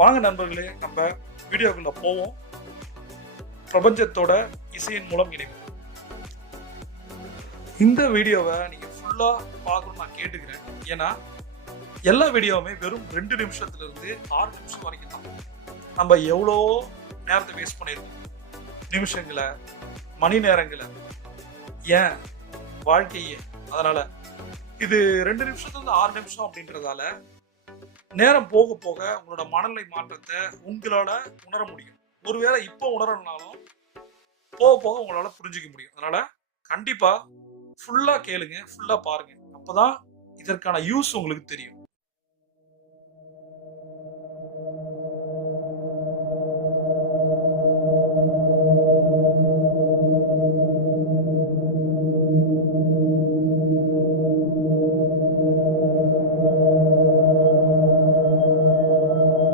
வாங்க நண்பர்களே, நம்ம வீடியோக்குள்ள போவோம். பிரபஞ்சத்தோட இசையின் மூலம் இணைவோம். இந்த வீடியோவை நீங்க ஃபுல்லா பார்க்கணும்னு நான் கேட்டுக்கிறேன். ஏன்னா எல்லா வீடியோவுமே வெறும் 2 நிமிஷத்துல இருந்து 6 நிமிஷம் வரைக்கும் தான். நம்ம எவ்வளோ நேரத்தை வேஸ்ட் பண்ணியிருக்கோம், நிமிஷங்களை, மணி நேரங்களை, ஏன் வாழ்க்கையே. அதனால இது 2 நிமிஷத்துல இருந்து 6 நிமிஷம் அப்படின்றதால நேரம் போக போக உங்களோட மனநிலை மாற்றத்தை உங்களால உணர முடியும். ஒருவேளை இப்போ உணரனாலும் போக போக உங்களால புரிஞ்சுக்க முடியும். அதனால கண்டிப்பா ஃபுல்லா கேளுங்க, ஃபுல்லா பாருங்க. அப்பதான் இதற்கான யூஸ் உங்களுக்கு தெரியும்.